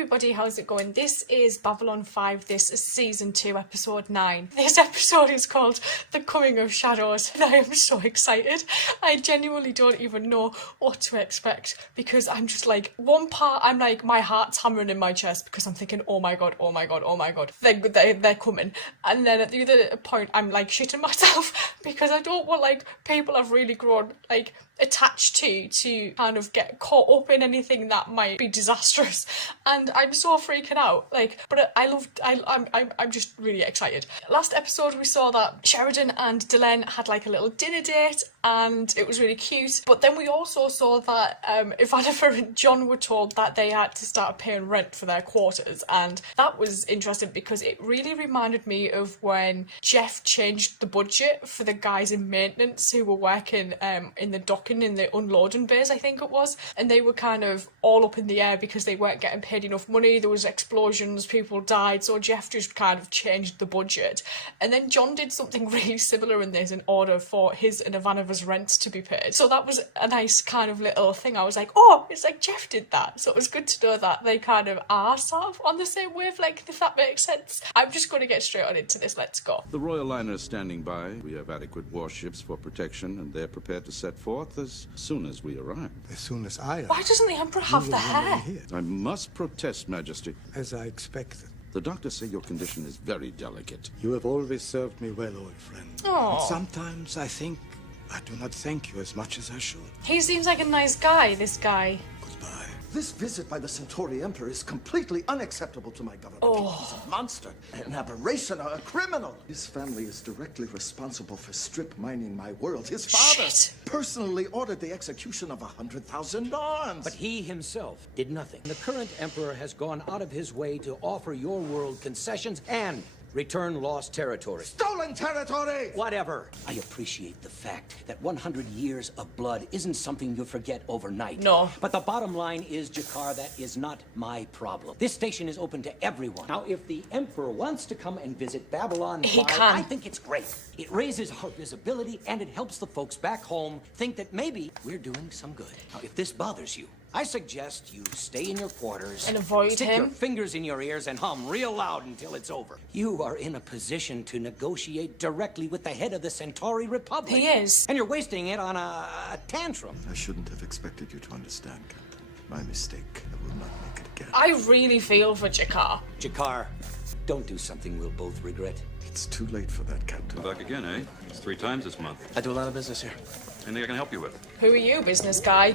everybody, how's it going? This is Babylon 5, this is Season 2, Episode 9. This episode is called The Coming of Shadows, and I am so excited. I genuinely don't even know what to expect, because I'm just like, one part, I'm like, my heart's hammering in my chest, because I'm thinking, oh my god, oh my god, oh my god, they're coming. And then at the other point, I'm like shitting myself, because I don't want, like, people I've really grown, like, attached to kind of get caught up in anything that might be disastrous, and I'm so freaking out, like, but I'm just really excited. Last episode we saw that Sheridan and Delenn had like a little dinner date and it was really cute, but then we also saw that Ivanova and John were told that they had to start paying rent for their quarters, and that was interesting because it really reminded me of when Jeff changed the budget for the guys in maintenance who were working in the docking, in the unloading bays, I think it was, and they were kind of all up in the air because they weren't getting paid enough money. There was explosions, people died, so Jeff just kind of changed the budget. And then John did something really similar in this in order for his and Ivanova's rent to be paid. So that was a nice kind of little thing. I was like, oh, it's like Jeff did that. So it was good to know that they kind of are sort of on the same wavelength, if that makes sense. I'm just going to get straight on into this. Let's go. The Royal Liner is standing by. We have adequate warships for protection, and they're prepared to set forth as soon as we arrive. As soon as I arrive. Why doesn't the Emperor have the hair? I must protest, Majesty. As I expected. The doctors say your condition is very delicate. You have always served me well, old friend. Aww. But sometimes I think I do not thank you as much as I should. He seems like a nice guy, this guy. Goodbye. This visit by the Centauri Emperor is completely unacceptable to my government. Oh. He's a monster, an aberration, a criminal. His family is directly responsible for strip mining my world. His father personally ordered the execution of 100,000 Norns. But he himself did nothing. The current emperor has gone out of his way to offer your world concessions and return lost territory. Stolen territory! Whatever. I appreciate the fact that 100 years of blood isn't something you forget overnight. No. But the bottom line is, Jakar, that is not my problem. This station is open to everyone. Now, if the Emperor wants to come and visit Babylon 5, I think it's great. It raises our visibility, and it helps the folks back home think that maybe we're doing some good. Now, if this bothers you, I suggest you stay in your quarters and avoid stick him. your fingers in your ears and hum real loud until it's over. You are in a position to negotiate directly with the head of the Centauri Republic. He is. And you're wasting it on a tantrum. I shouldn't have expected you to understand, Captain. My mistake. I will not make it again. I really feel for Jakar. Jakar, don't do something we'll both regret. It's too late for that, Captain. Back again, eh? It's 3 times this month. I do a lot of business here. Anything I can help you with? Who are you, business guy?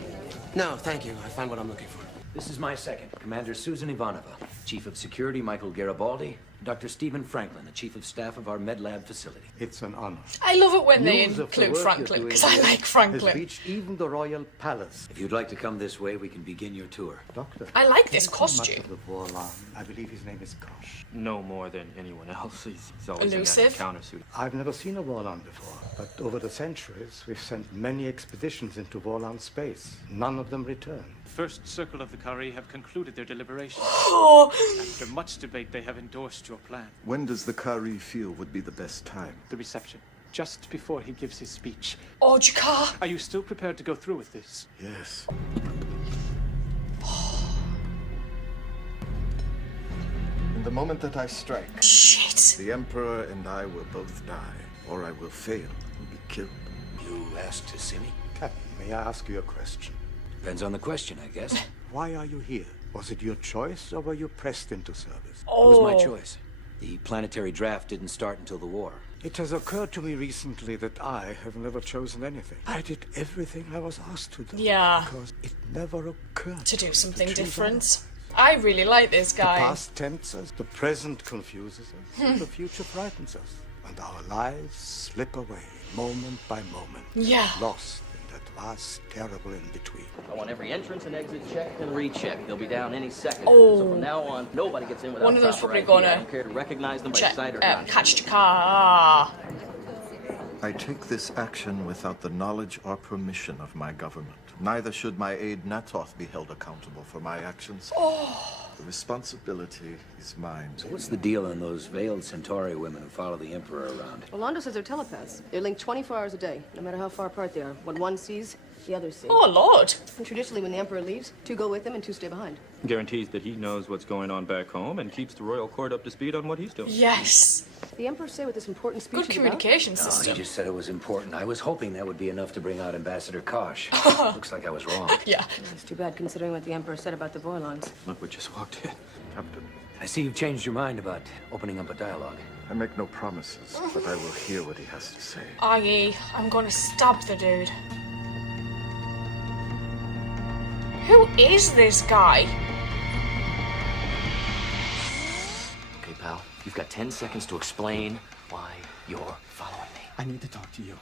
No, thank you. I find what I'm looking for. This is my second, Commander Susan Ivanova. Chief of Security, Michael Garibaldi. Dr. Stephen Franklin, the Chief of Staff of our MedLab facility. It's an honor. I love it when they News of the include work Franklin, you're because doing I here like Franklin. has reached even the Royal Palace. If you'd like to come this way, we can begin your tour. Doctor. I like this Much costume. of the Vorlon. I believe his name is Kosh. No more than anyone else. He's always Elusive. in that countersuit. I've never seen a Vorlon before, but over the centuries, we've sent many expeditions into Vorlon space. None of them returned. First Circle of the Kari have concluded their deliberations. Oh, After much debate, they have endorsed your plan. When does the Kari feel would be the best time? The reception, just before he gives his speech. oh, Jakar. Are you still prepared to go through with this? Yes. In the moment that I strike, Shit. the Emperor and I will both die, or I will fail and be killed. You asked to see me? Captain, may I ask you a question? Depends on the question, I guess. Why are you here? Was it your choice, or were you pressed into service? It was my Oh. choice. The planetary draft didn't start until the war. It has occurred to me recently that I have never chosen anything. I did everything I was asked to do. Yeah. Because it never occurred To do me something choose different. I really like this The guy. past tempts us, the present confuses us, and the future frightens us. And our lives slip away, moment by moment. Yeah. Lost in that vast, terrible in-between. I want every entrance and exit checked and rechecked. They'll be down any second. Oh. So from now on, nobody gets in without One of them's proper probably ID. gonna I don't care to recognize them by Check, sight or not. catch Jakar. Ah. I take this action without the knowledge or permission of my government. Neither should my aide Natoth be held accountable for my actions. The responsibility is mine. So what's the deal on those veiled Centauri women who follow the Emperor around? Rolando says they're telepaths. They're linked 24 hours a day, no matter how far apart they are. What one sees, The others see. Oh, Lord. And traditionally, when the Emperor leaves, 2 go with him and 2 stay behind. Guarantees that he knows what's going on back home and keeps the royal court up to speed on what he's doing. Yes. The Emperor say what this important speech Good is communication No, he system. just said it was important. I was hoping that would be enough to bring out Ambassador Kosh. Looks like I was wrong. Yeah. about. It's too bad, considering what the Emperor said about the Vorlons. Look, we just walked in. Captain, I see you've changed your mind about opening up a dialogue. I make no promises, but I will hear what he has to say. I.e., I'm gonna stab the dude. Who is this guy? Okay, pal. You've got 10 seconds to explain why you're following me. I need to talk to you.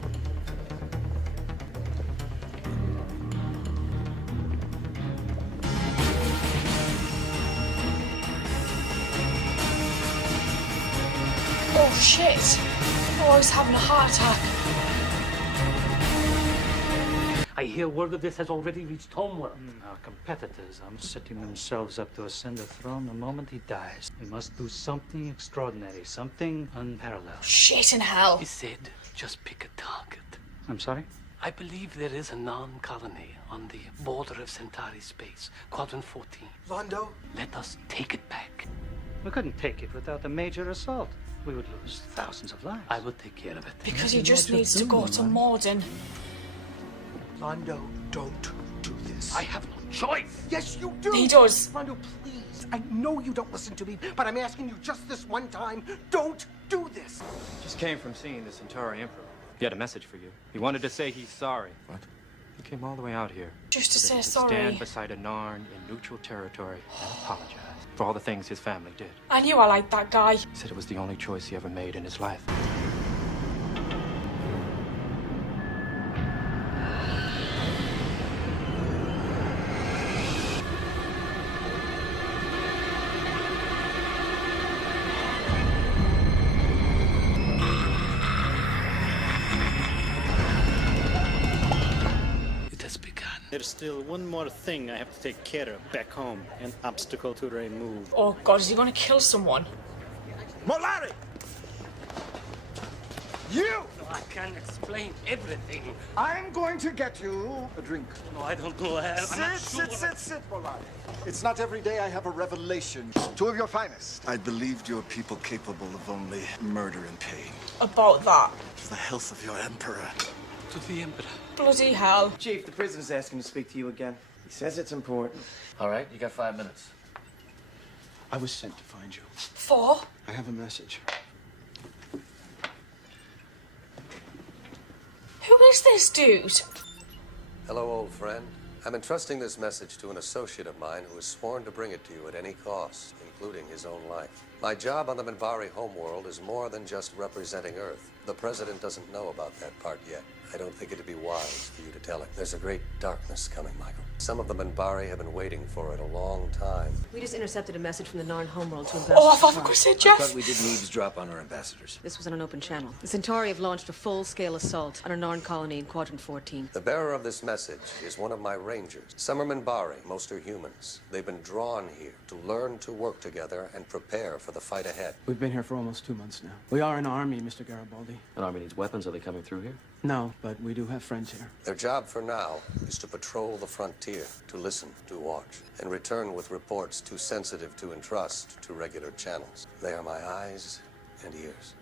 Oh shit! Oh, I was having a heart attack. I hear word of this has already reached homeworld. Our competitors are setting themselves up to ascend the throne the moment he dies. We must do something extraordinary, something unparalleled. Shit in hell. He said, just pick a target. I'm sorry? I believe there is a non-colony on the border of Centauri space, Quadrant 14. Londo? Let us take it back. We couldn't take it without a major assault. We would lose thousands of lives. I will take care of it. Because he just needs to go to Morden. Londo, don't do this. I have no choice. Yes, you do. He does. Londo, please. I know you don't listen to me, but I'm asking you just this one time. Don't do this. Just came from seeing the Centauri Emperor. He had a message for you. He wanted to say he's sorry. What? He came all the way out here. Just to so that say he could sorry. Stand beside a Narn in neutral territory and apologize for all the things his family did. I knew I liked that guy. He said it was the only choice he ever made in his life. It has begun. There's still one more thing I have to take care of back home. An obstacle to remove. Oh god, is he gonna kill someone? Molari! You! I can't explain everything. I'm going to get you a drink. No, I don't know. I'm not sure. Sit, Molari. It's not every day I have a revelation. 2 of your finest. I believed your people capable of only murder and pain. About that. For the health of your emperor. To the Emperor. Bloody hell. Chief, the prisoner's asking to speak to you again. He says it's important. All right, you got 5 minutes. I was sent to find you. 4? I have a message. Who is this dude? Hello, old friend. I'm entrusting this message to an associate of mine who has sworn to bring it to you at any cost, including his own life. My job on the Minbari homeworld is more than just representing Earth. The President doesn't know about that part yet. I don't think it'd be wise for you to tell him. There's a great darkness coming, Michael. Some of the Minbari have been waiting for it a long time. We just intercepted a message from the Narn homeworld to Oh, I Ambassador thought we Kosh. said I Jeff. thought we didn't eavesdrop on our ambassadors. This was on an open channel. The Centauri have launched a full-scale assault on a Narn colony in Quadrant 14. The bearer of this message is one of my rangers. Some are Minbari, most are humans. They've been drawn here to learn to work together and prepare for the fight ahead. We've been here for almost 2 months now. We are an army, Mr. Garibaldi. An army needs weapons. Are they coming through here? No, but we do have friends here. Their job for now is to patrol the frontier, to listen, to watch, and return with reports too sensitive to entrust to regular channels. They are my eyes and ears.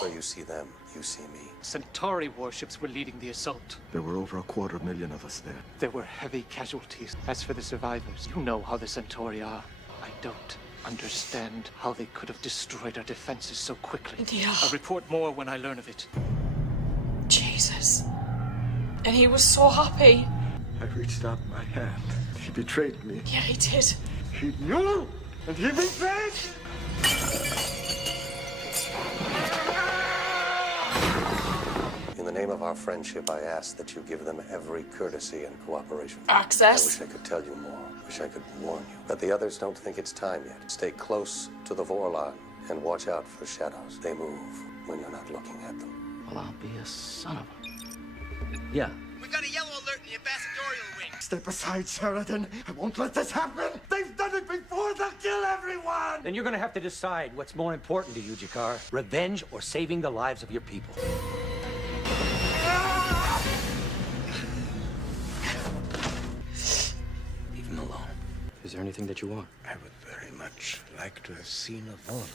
Where you see them, you see me. Centauri warships were leading the assault. There were over 250,000 of us there. There were heavy casualties. As for the survivors, you know how the Centauri are. I don't understand how they could have destroyed our defenses so quickly. Yeah. I'll report more when I learn of it. Jesus. And he was so happy. I reached out my hand. He betrayed me. Yeah, he did. He knew, and he betrayed. In the name of our friendship, I ask that you give them every courtesy and cooperation. Access. I wish I could tell you more. Wish I could warn you. But the others don't think it's time yet. Stay close to the Vorlon and watch out for shadows. They move when you're not looking at them. Well, I'll be a son of a... Yeah. We got a yellow alert in the ambassadorial wing. Step aside, Sheridan. I won't let this happen. They've done it before. They'll kill everyone. Then you're gonna have to decide what's more important to you, Jakar. Revenge or saving the lives of your people. there anything that you want? I would very much like to have seen Ivana.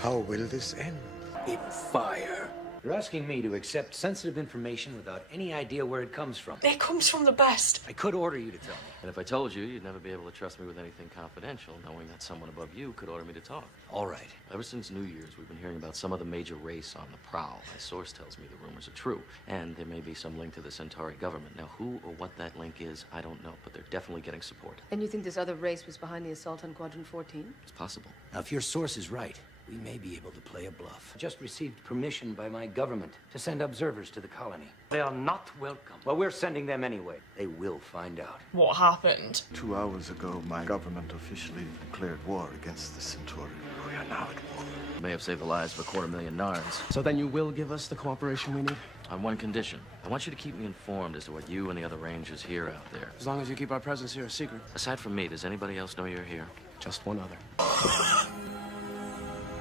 How will this end? In fire. You're asking me to accept sensitive information without any idea where it comes from. It comes from the best. I could order you to tell me. And if I told you, you'd never be able to trust me with anything confidential, knowing that someone above you could order me to talk. All right. Ever since New Year's, we've been hearing about some other major race on the prowl. My source tells me the rumors are true, and there may be some link to the Centauri government. Now, who or what that link is, I don't know, but they're definitely getting support. And you think this other race was behind the assault on Quadrant 14? It's possible. Now, if your source is right, we may be able to play a bluff. I just received permission by my government to send observers to the colony. They are not welcome. Well, we're sending them anyway. They will find out. What happened? 2 hours ago, my government officially declared war against the Centauri. We are now at war. May have saved the lives of 250,000 Narns. So then you will give us the cooperation we need? On one condition. I want you to keep me informed as to what you and the other Rangers hear out there. As long as you keep our presence here a secret. Aside from me, does anybody else know you're here? Just one other.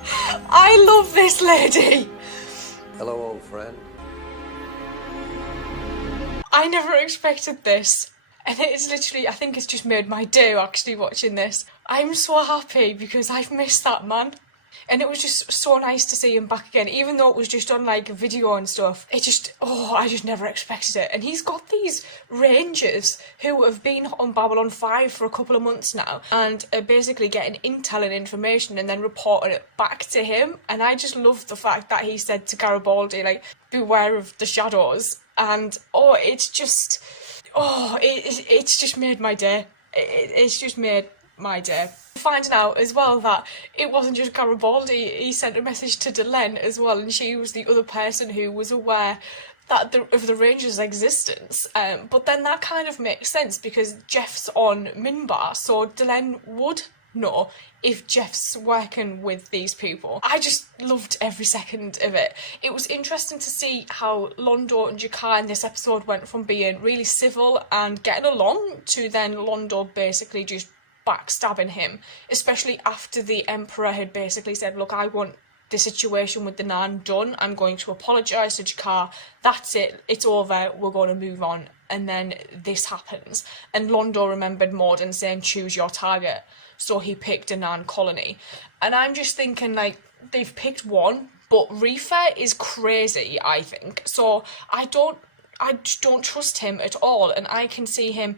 I love this lady. Hello, old friend. I never expected this. And it's literally, I think it's just made my day actually watching this. I'm so happy because I've missed that man. And it was just so nice to see him back again, even though it was just on like video and stuff. It just, I just never expected it. And he's got these rangers who have been on Babylon 5 for a couple of months now and are basically getting intel and information and then reporting it back to him. And I just love the fact that he said to Garibaldi, like, beware of the shadows. And, it's just, it's just made my day. It's just made my day. Finding out as well that it wasn't just Garibaldi, he sent a message to Delenn as well, and she was the other person who was aware that of the Rangers' existence. But then that kind of makes sense because Jeff's on Minbar, so Delenn would know if Jeff's working with these people. I just loved every second of it. It was interesting to see how Londo and Jakar in this episode went from being really civil and getting along to then Londo basically just backstabbing him, especially after the Emperor had basically said, look, I want the situation with the Nan done, I'm going to apologise to Jakar, that's it, it's over, we're going to move on. And then this happens. And Londo remembered Morden saying, choose your target, so he picked a Nan colony. And I'm just thinking, like, they've picked one, but Reefer is crazy, I think. So I just don't trust him at all, and I can see him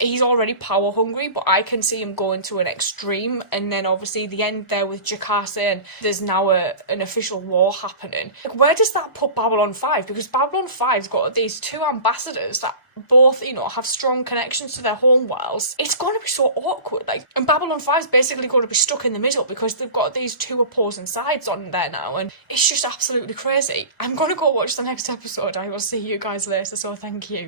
he's already power hungry, but I can see him going to an extreme, and then obviously the end there with Jakar saying there's now an official war happening. Like, where does that put Babylon 5? Because Babylon 5's got these two ambassadors that both, have strong connections to their home worlds. It's going to be so awkward, and Babylon 5's basically going to be stuck in the middle because they've got these two opposing sides on there now, and it's just absolutely crazy. I'm going to go watch the next episode. I will see you guys later, so thank you.